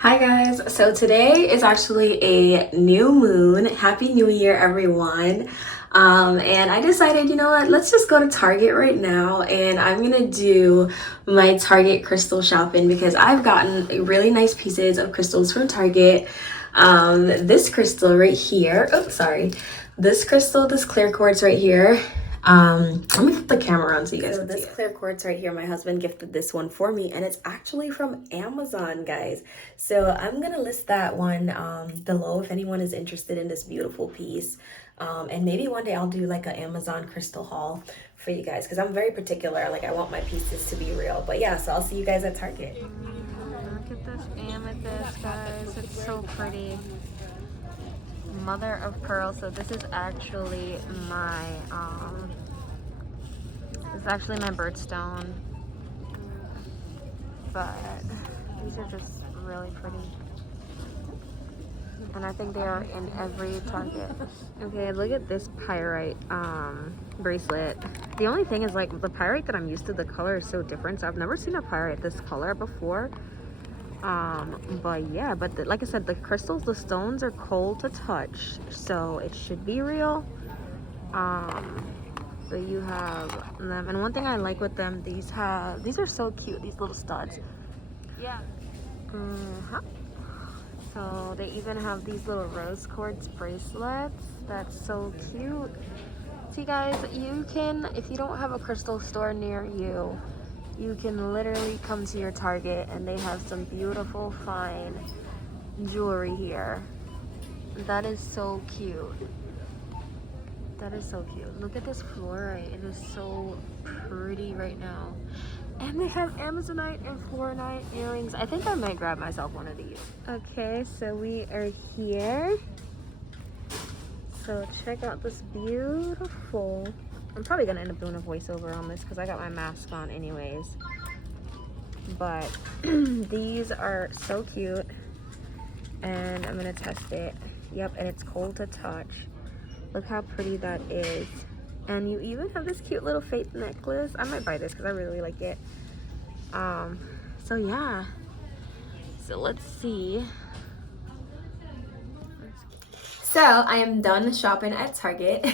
Hi guys, so today is actually a new moon. Happy New Year, everyone. And I decided, you know what, let's just go to Target right now and I'm gonna do my Target crystal shopping because I've gotten really nice pieces of crystals from Target. This crystal right here, oops, sorry. This crystal, this clear quartz right here. Let me put the camera on so you guys can see this clear quartz right here, my husband gifted this one for me and it's actually from Amazon, guys. So I'm gonna list that one below if anyone is interested in this beautiful piece. And maybe one day I'll do like an Amazon crystal haul for you guys because I'm very particular. Like I want my pieces to be real. But yeah, so I'll see you guys at Target. Look at this amethyst, guys. It's so pretty. Mother of pearl. So this is actually my birthstone. But these are just really pretty. And I think they are in every Target. Okay, look at this pyrite bracelet. The only thing is like the pyrite that I'm used to, the color is so different. So I've never seen a pyrite this color before. But yeah, like I said, the crystals, the stones are cold to touch, so it should be real. But you have them, and one thing I like with them, these are so cute, these little studs. Yeah. So they even have these little rose quartz bracelets. That's so cute. See guys, you can, if you don't have a crystal store near you, you can literally come to your Target and they have some beautiful fine jewelry here. That is so cute. That is so cute. Look at this fluorite. It is so pretty right now. And they have Amazonite and fluorite earrings. I think I might grab myself one of these. Okay, so we are here. So check out this beautiful, I'm probably gonna end up doing a voiceover on this because I got my mask on anyways. But these are so cute and I'm gonna test it. Yep, and it's cold to touch. Look how pretty that is. And you even have this cute little faith necklace. I might buy this because I really like it. So yeah. So let's see. So I am done shopping at Target.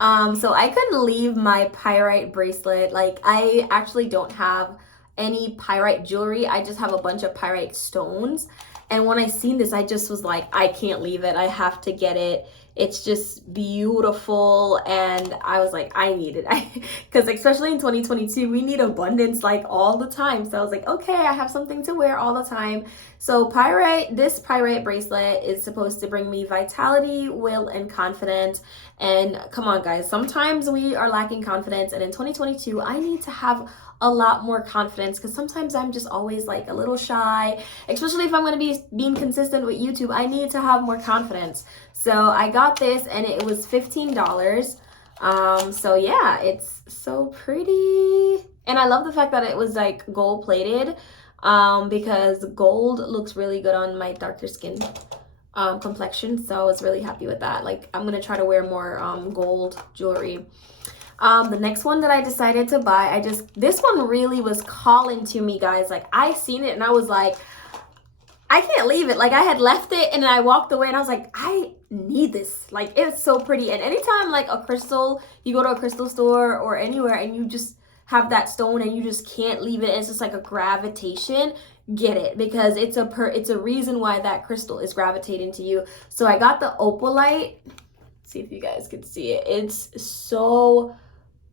So I couldn't leave my pyrite bracelet. Like I actually don't have any pyrite jewelry. I just have a bunch of pyrite stones. And when I seen this, I just was like, I can't leave it. I have to get it. It's just beautiful. And I was like, I need it. Because especially in 2022, we need abundance like all the time. So I was like, okay, I have something to wear all the time. So this pyrite bracelet is supposed to bring me vitality, will, and confidence. And come on, guys, sometimes we are lacking confidence. And in 2022, I need to have a lot more confidence because sometimes I'm just always like a little shy, especially if I'm going to be being consistent with YouTube. I need to have more confidence. So I got this and it was $15. So yeah, it's so pretty. And I love the fact that it was like gold plated because gold looks really good on my darker skin complexion. So I was really happy with that. Like I'm going to try to wear more gold jewelry. The next one that I decided to buy, this one really was calling to me, guys. Like I seen it and I was like, I can't leave it. Like I had left it and then I walked away and I was like, I need this. Like it's so pretty. And anytime like you go to a crystal store or anywhere and you just have that stone and you just can't leave it, it's just like a gravitation, get it, because it's a reason why that crystal is gravitating to you. So I got the opalite. See if you guys can see it. It's so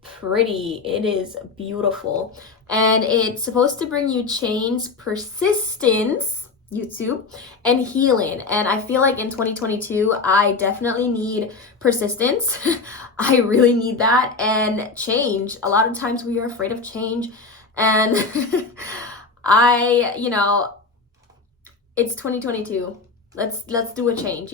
pretty. It is beautiful. And it's supposed to bring you change, persistence, YouTube, and healing. And I feel like in 2022, I definitely need persistence. I really need that. And change. A lot of times we are afraid of change. And it's 2022. Let's do a change,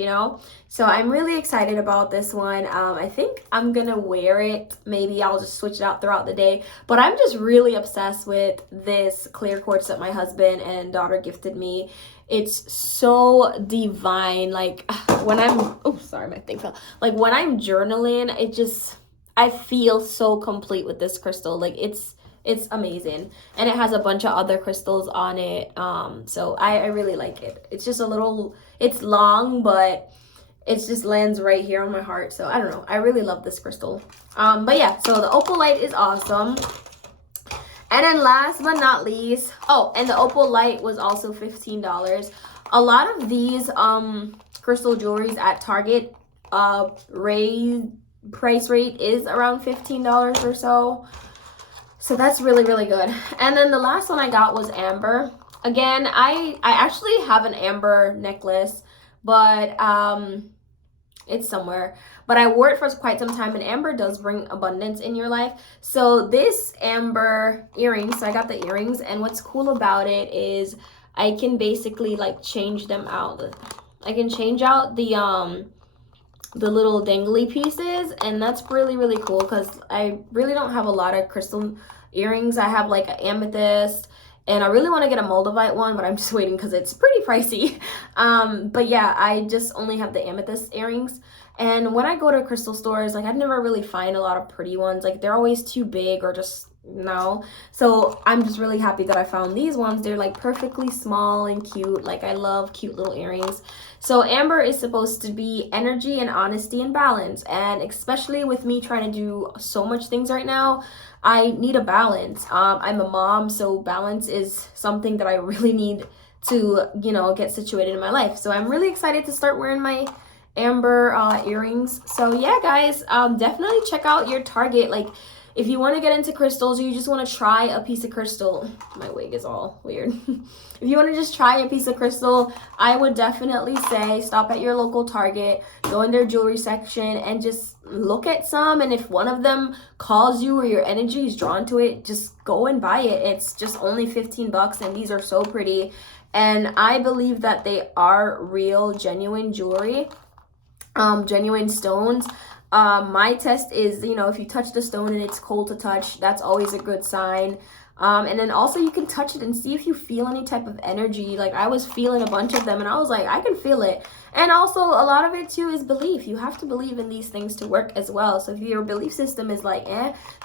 so I'm really excited about this one. I think I'm gonna wear it. Maybe I'll just switch it out throughout the day, but I'm just really obsessed with this clear quartz that my husband and daughter gifted me. It's so divine. Like when sorry, my thing fell. Like when I'm journaling, I feel so complete with this crystal. Like it's It's amazing. And it has a bunch of other crystals on it. So I really like it. It's just a little, it's long, but it just lands right here on my heart. So I don't know. I really love this crystal. But yeah, so the opalite is awesome. And then last but not least, oh, and the opalite was also $15. A lot of these crystal jewelries at Target price rate is around $15 or so. So that's really, really good. And then the last one I got was amber. Again, I actually have an amber necklace, but it's somewhere. But I wore it for quite some time, and amber does bring abundance in your life. So this amber earrings, so I got the earrings, and what's cool about it is I can basically like change them out. I can change out the little dangly pieces, and that's really, really cool because I really don't have a lot of crystal earrings. I have like an amethyst, and I really want to get a moldavite one, but I'm just waiting because it's pretty pricey. But yeah, I just only have the amethyst earrings. And when I go to crystal stores, like, I'd never really find a lot of pretty ones. Like, they're always too big or just no. So I'm just really happy that I found these ones. They're like perfectly small and cute. Like, I love cute little earrings. So amber is supposed to be energy and honesty and balance. And especially with me trying to do so much things right now, I need a balance. I'm a mom, so balance is something that I really need to, you know, get situated in my life. So I'm really excited to start wearing my amber earrings. So yeah, guys, definitely check out your Target. Like, if you want to get into crystals, or you just want to try a piece of crystal, my wig is all weird. If you want to just try a piece of crystal, I would definitely say stop at your local Target, go in their jewelry section, and just look at some. And if one of them calls you or your energy is drawn to it, just go and buy it. It's just only 15 bucks, and these are so pretty. And I believe that they are real, genuine jewelry, genuine stones. My test is, you know, if you touch the stone and it's cold to touch, that's always a good sign. And then also you can touch it and see if you feel any type of energy. Like, I was feeling a bunch of them, and I was like, I can feel it. And also a lot of it too is belief. You have to believe in these things to work as well. So if your belief system is like,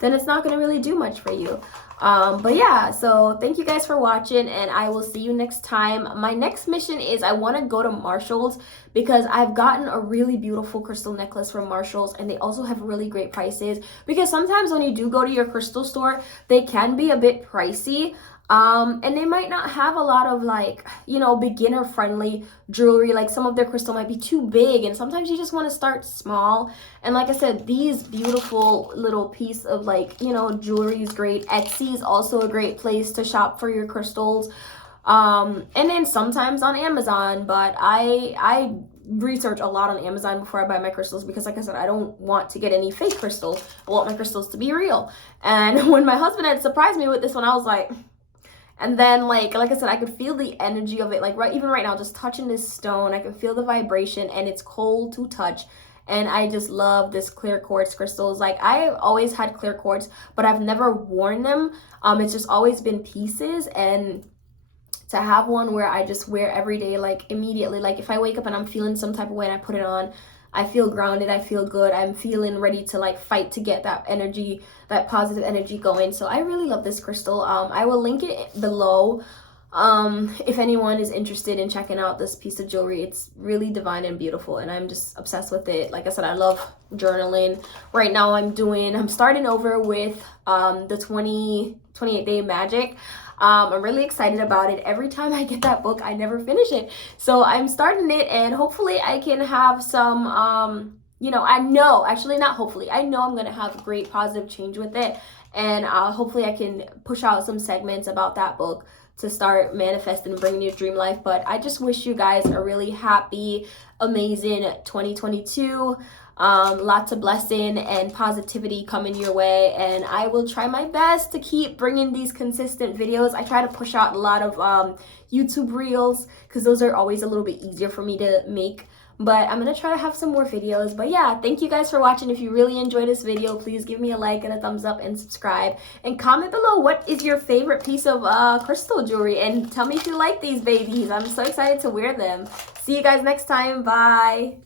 then it's not going to really do much for you. But yeah, so thank you guys for watching, and I will see you next time. My next mission is I want to go to Marshall's because I've gotten a really beautiful crystal necklace from Marshall's, and they also have really great prices, because sometimes when you do go to your crystal store, they can be a bit pricey. And they might not have a lot of, like, you know, beginner friendly jewelry. Like, some of their crystal might be too big, and sometimes you just want to start small. And like I said, these beautiful little piece of, like, you know, jewelry is great. Etsy is also a great place to shop for your crystals. And then sometimes on Amazon, but I research a lot on Amazon before I buy my crystals, because like I said, I don't want to get any fake crystals. I want my crystals to be real. And when my husband had surprised me with this one, I was like, and then like I said, I could feel the energy of it. Like, even right now, just touching this stone, I can feel the vibration, and it's cold to touch. And I just love this clear quartz crystals. Like, I've always had clear quartz, but I've never worn them. It's just always been pieces, and to have one where I just wear every day, like immediately, like if I wake up and I'm feeling some type of way and I put it on, I feel grounded, I feel good, I'm feeling ready to like fight to get that energy, that positive energy going. So I really love this crystal. I will link it below if anyone is interested in checking out this piece of jewelry. It's really divine and beautiful, and I'm just obsessed with it. Like I said, I love journaling. Right now I'm starting over with the 28 Day Magic. I'm really excited about it. Every time I get that book, I never finish it. So I'm starting it, and hopefully I can have some, you know, I know I'm going to have great positive change with it. And hopefully I can push out some segments about that book to start manifesting and bringing your dream life. But I just wish you guys a really happy, amazing 2022. Lots of blessing and positivity coming your way, and I will try my best to keep bringing these consistent videos. I try to push out a lot of YouTube reels, because those are always a little bit easier for me to make, but I'm gonna try to have some more videos. But yeah, thank you guys for watching. If you really enjoyed this video, please give me a like and a thumbs up and subscribe, and comment below what is your favorite piece of crystal jewelry, and tell me if you like these babies. I'm so excited to wear them. See you guys next time. Bye.